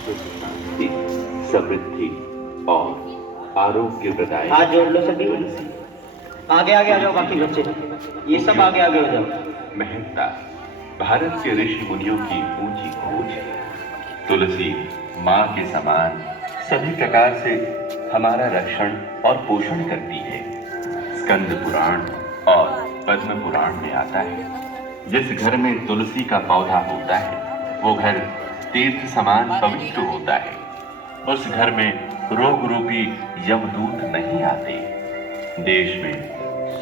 सुख शांति, समृद्धि और आरोग्य प्रदायक। हाथ जोड़ लो सभी। आगे आगे आ जाओ बाकी बच्चे, ये सब आगे आगे हो जाओ। महत्ता भारत के ऋषि मुनियों की ऊंची खोज है। तुलसी माँ के समान सभी प्रकार से हमारा रक्षण और पोषण करती है। स्कंद पुराण और पद्म पुराण में आता है, जिस घर में तुलसी का पौधा होता है वो घर तीर्थ समान पवित्र होता है। उस घर में रोग रूपी यमदूत नहीं आते। देश में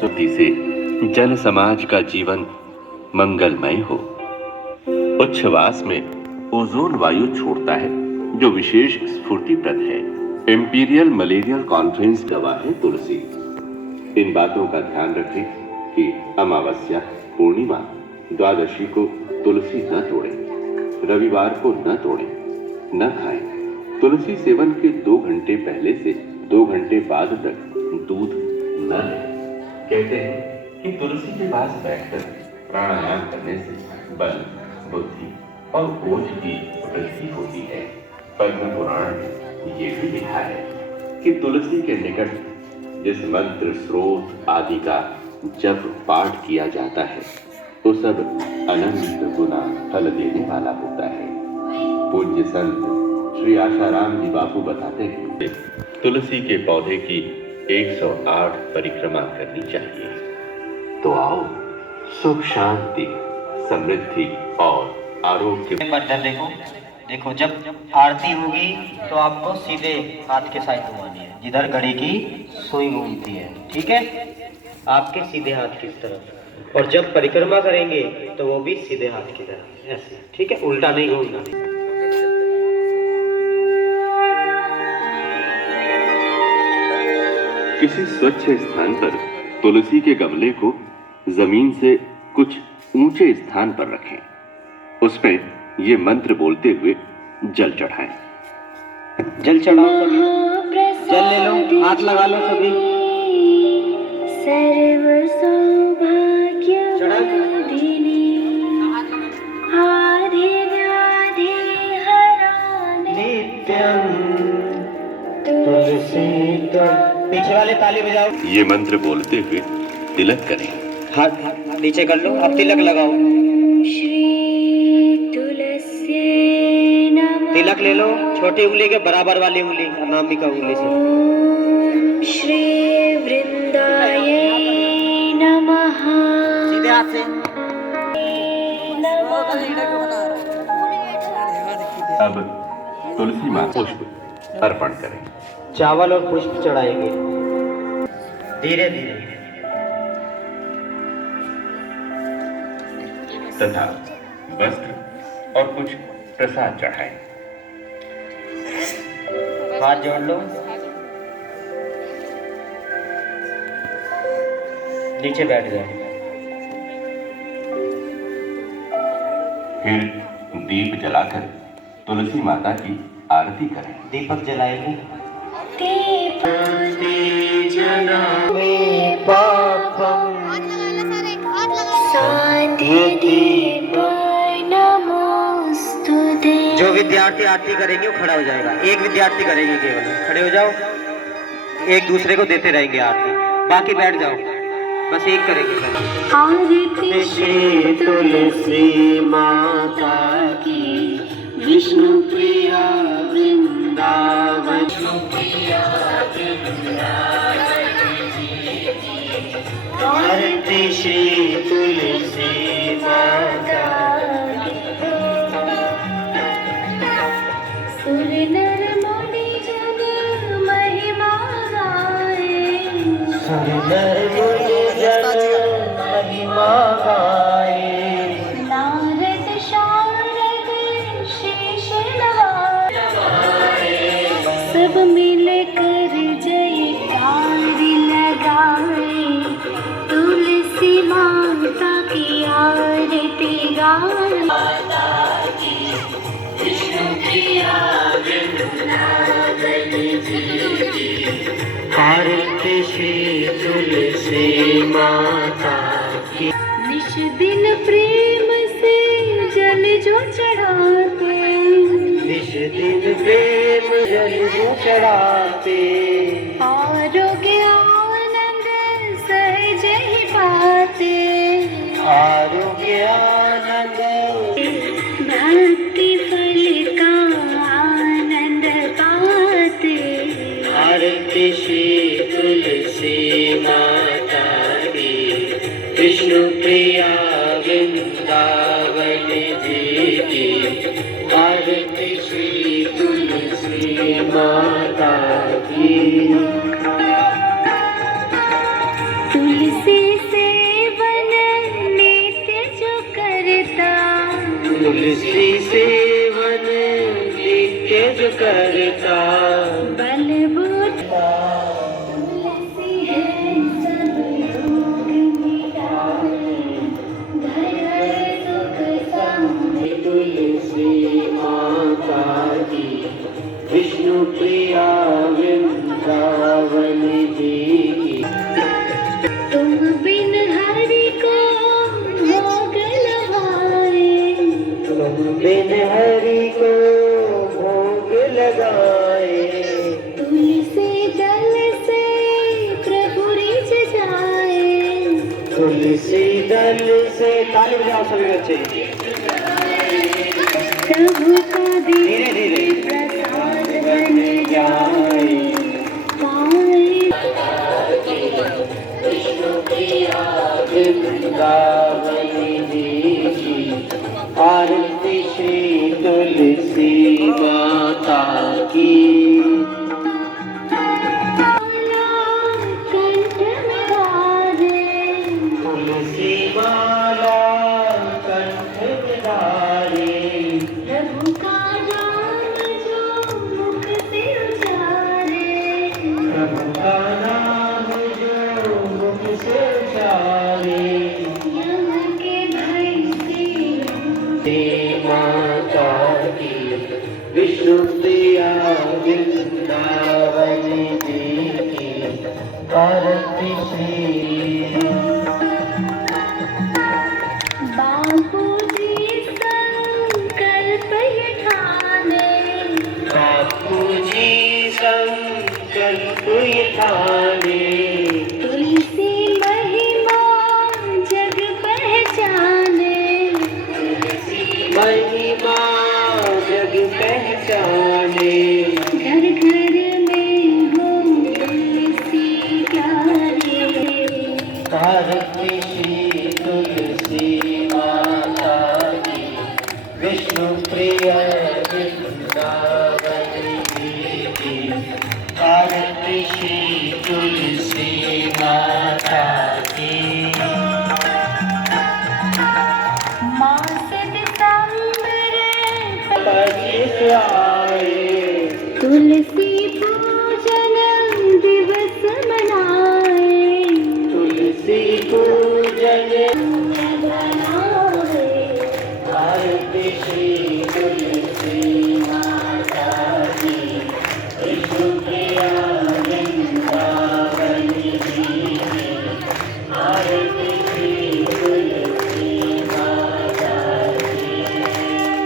सुखी से जन समाज का जीवन मंगलमय हो। उच्छ्वास में ओजोन वायु छोड़ता है जो विशेष स्फूर्तिप्रद है। इंपीरियल मलेरियल कॉन्फ्रेंस दवा है तुलसी। इन बातों का ध्यान रखें कि अमावस्या, पूर्णिमा, द्वादशी को तुलसी न तोड़ें, रविवार को न तोड़ें, न खाएं। तुलसी सेवन के 2 घंटे पहले से 2 घंटे बाद तक दूध न लें। कहते हैं कि तुलसी के पास बैठकर प्राणायाम करने से बल, बुद्धि और ओज की वृद्धि होती है। पद्म पुराण में ये भी लिखा है कि तुलसी के निकट जिस मंत्र, स्रोत आदि का जप पाठ किया जाता है तो सब अनंत गुना फल देने वाला होता है। पूज्य संत श्री आशाराम जी बापू बताते हैं तुलसी के पौधे की 108 परिक्रमा करनी चाहिए। तो आओ सुख शांति, समृद्धि और आरोग्य। देखो देखो, जब आरती होगी तो आपको सीधे हाथ के साइड घुमानी है, जिधर घड़ी की सुई घूमती है, ठीक है, आपके सीधे हाथ की तरफ। और जब परिक्रमा करेंगे तो वो भी सीधे हाथ की तरफ, ऐसे, ठीक है, उल्टा नहीं घूमना। किसी स्वच्छ स्थान पर तुलसी के गमले को जमीन से कुछ ऊंचे स्थान पर रखें। उसमें ये मंत्र बोलते हुए जल चढ़ाएं। जल चढ़ाओ सभी, जल ले लो, हाथ लगा लो सभी। सर्व सौभाग्यवदिनी आदि व्याधि हराने नित्यं तुलसी। पीछे वाले ताली बजाओ। ये मंत्र बोलते हुए तिलक करें। हाथ नीचे कर लो, अब तिलक लगाओ। श्री तुलसी नमः। तिलक ले लो, छोटी उंगली के बराबर वाली उंगली, अनामिका उंगली से। ओम श्री वृंदाय नमः। सीधे हाथ से। अब तुलसी माँ पुष्प अर्पण करें। चावल और पुष्प चढ़ाएंगे धीरे धीरे। तथा वस्त्र और कुछ प्रसाद चढ़ाएं। हाथ जोड़ लो, नीचे बैठ जाओ। फिर दीप जलाकर तुलसी माता की आरती करें। दीपक जलाएंगे। जो विद्यार्थी आरती करेंगे वो खड़ा हो जाएगा। एक विद्यार्थी करेंगे केवल, खड़े हो जाओ। एक दूसरे को देते रहेंगे आरती, बाकी बैठ जाओ, बस एक करेंगे। आरती श्री तुलसी माता की, विष्णु प्रिया वृंदावन। आरती श्री तुलसी माता की। सुर नर मुनि जन महिमा गाए। सुर नर मुनि जन महिमा गाए। नारद शारद शीश नवाए। सब मिलकर जयकार लगाए। तुलसी माता की आरती गाए। आरती श्री तुलसी माता की। निश दिन प्रेम से जल जो चढ़ाते। निश दिन माता की। तुलसी सेवन नित्य जो करता, तुलसी सेवन नित्य जो करता, बल बूट तुलसी है सब रोग मिटाए, घर घर सुख सामने। तुलसी माता की विष्णु प्रिया वृंदावन जी की। तुम बिन हरि को भोग लगाए, तुम बिन हरि को भोग लगाए, तुलसी दल से प्रभु रिझ जाए, तुलसी दल से। ताली बजाओ सभी बच्चे। प्रभु का धीरे धीरे प्रसाद बन जाए, वृंदावन जी की। आरती श्री तुलसी माता की। कंठ में धारे, तुलसी माला कंठ में धारे, प्रभु का नाम जो मुख से उचारे, प्रभु का नाम जो मुख से उचारे, यम के भय से माता की विष्णु प्रिया वृंदावन जी की। आरती श्री बापूजी संकल्प ये ठाने, बापूजी संकल्प ये ठाने, तुलसी महिमा जग पहचाने, महिमा जग पहचाने, घर घर में हो तुलसी प्यारे। आरती श्री तुलसी माता की विष्णु प्रिय वृंदावन जी की। आरती श्री तुलसी माता की। मास दिसंबर पच्चीस आए, तुलसी पूजन दिवस मनाए, तुलसी पूजन। मनाए, आरती श्री तुलसी माता की विष्णु प्रिया वृंदावन जी की। आरती श्री तुलसी माता की।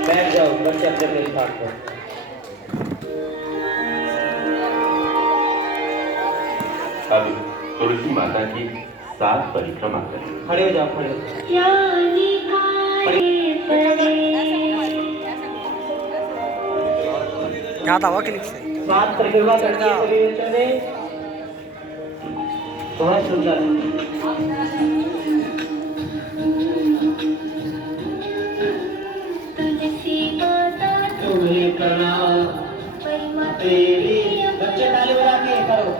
बैठ जाओ बच्चे अपने मेरे पास को। अब तुलसी माता की 7 परिक्रमा करें। खड़े हो जाओ, खड़े हो जाओ। यानी काहे परे, यहाँ था क्लिक से 7 परिक्रमा करके सभी बच्चों ने। बहुत सुंदर। तुलसी माता तुम्हें प्रणाम, महिमा तेरी। बच्चे ताली बजा के करो।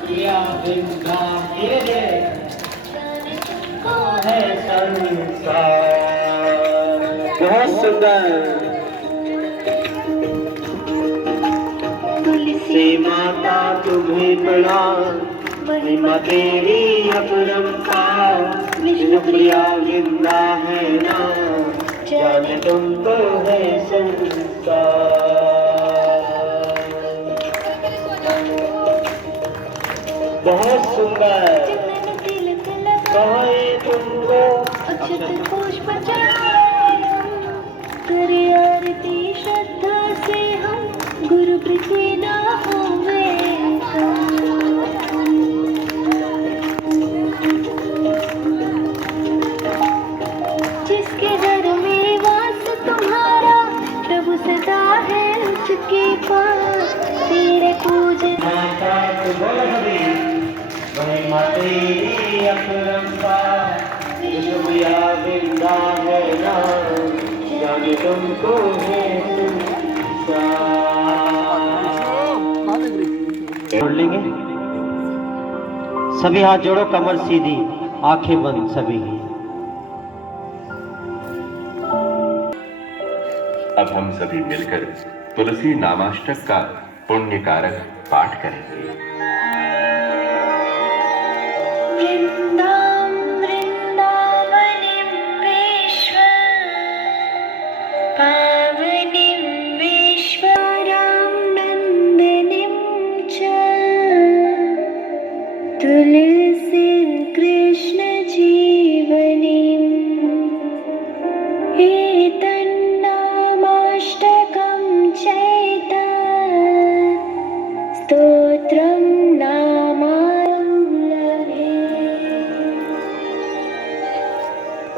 प्रिया वृंदा। धीरे धीरे को है संसार। बहुत सुंदर। तुलसी माता तुम्हें प्रणाम, महिमा तेरी अपरंपार। विष्णु प्रिया वृंदा है नाम, जाने तुमको है संसार। बहुत सुंदर। कहे तुमको अक्षत पुष्प चढ़ाए, करे आरती श्रद्धा से हम, गुरु कृपे ना होवे जिसके घर में वास तुम्हारा, प्रभु सदा है उसके पास, तेरे पूजन। माता तो बोल हरी, महिमा तेरी अपरंपार। विष्णु प्रिया वृंदा है नाम, जाने तुमको है संसार। जोड़ लेंगे। सभी हाथ जोड़ो, कमर सीधी, आंखें बंद सभी की। अब हम सभी मिलकर तुलसी नामाष्टक का पुण्यकारक पाठ करेंगे। वृंदां वृंदावनिं विश्व पावनिं विश्वरां नन्दिनीं च तुलसी कृष्ण जीवनीं एतन्नामाष्टकं चैत स्तोत्रं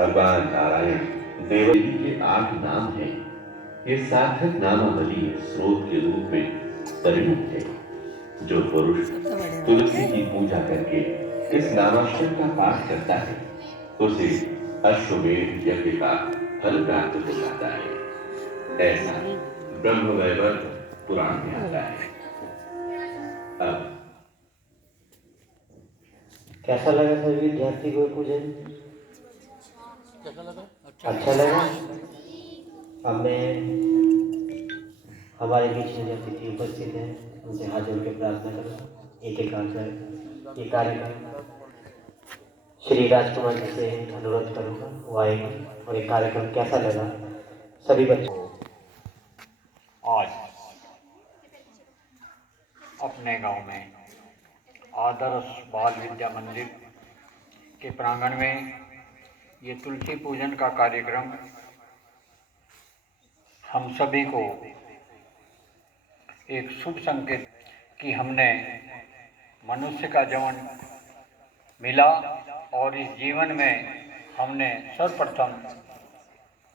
भगवान नारायण देवजी के 8 नाम हैं। ये सार्थक नामावली स्रोत के रूप में परिणत है। जो पुरुष तुलसी की पूजा करके इस नामाष्टक का पाठ करता है उसे अश्वमेध यज्ञ का फल प्राप्त हो जाता है। ऐसा ब्रह्मवैवर्त पुराण में आता है। अब कैसा लगा सभी विद्यार्थी को पूजन? अच्छा लगा। अब मैं हमारे बीच में जो अतिथि उपस्थित हैं उनसे हाथ जोड़ के प्रार्थना करूँगा। एक एक ये कार्यक्रम श्री राजकुमार जी से अनुरोध करूँगा, वो आएंगे और ये कार्यक्रम कैसा लगा सभी बच्चों। आज अपने गांव में आदर्श बाल विद्या मंदिर के प्रांगण में ये तुलसी पूजन का कार्यक्रम हम सभी को एक शुभ संकेत कि हमने मनुष्य का जीवन मिला और इस जीवन में हमने सर्वप्रथम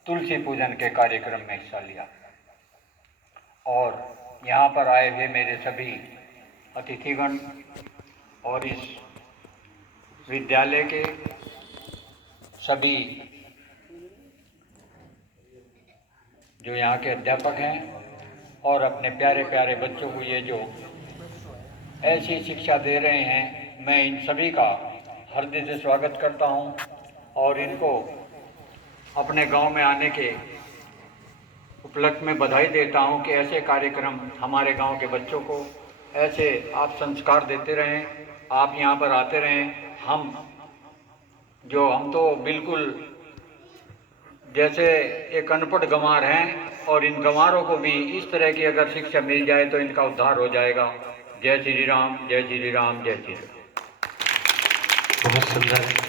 तुलसी पूजन के कार्यक्रम में हिस्सा लिया। और यहाँ पर आए हुए मेरे सभी अतिथिगण और इस विद्यालय के सभी जो यहाँ के अध्यापक हैं और अपने प्यारे प्यारे बच्चों को ये जो ऐसी शिक्षा दे रहे हैं, मैं इन सभी का हृदय से स्वागत करता हूँ और इनको अपने गांव में आने के उपलक्ष्य में बधाई देता हूँ कि ऐसे कार्यक्रम हमारे गांव के बच्चों को ऐसे आप संस्कार देते रहें, आप यहाँ पर आते रहें। हम तो बिल्कुल जैसे एक अनपढ़ गंवार हैं और इन गंवारों को भी इस तरह की अगर शिक्षा मिल जाए तो इनका उद्धार हो जाएगा। जय श्री राम, जय श्री राम, जय श्री राम। बहुत सुंदर।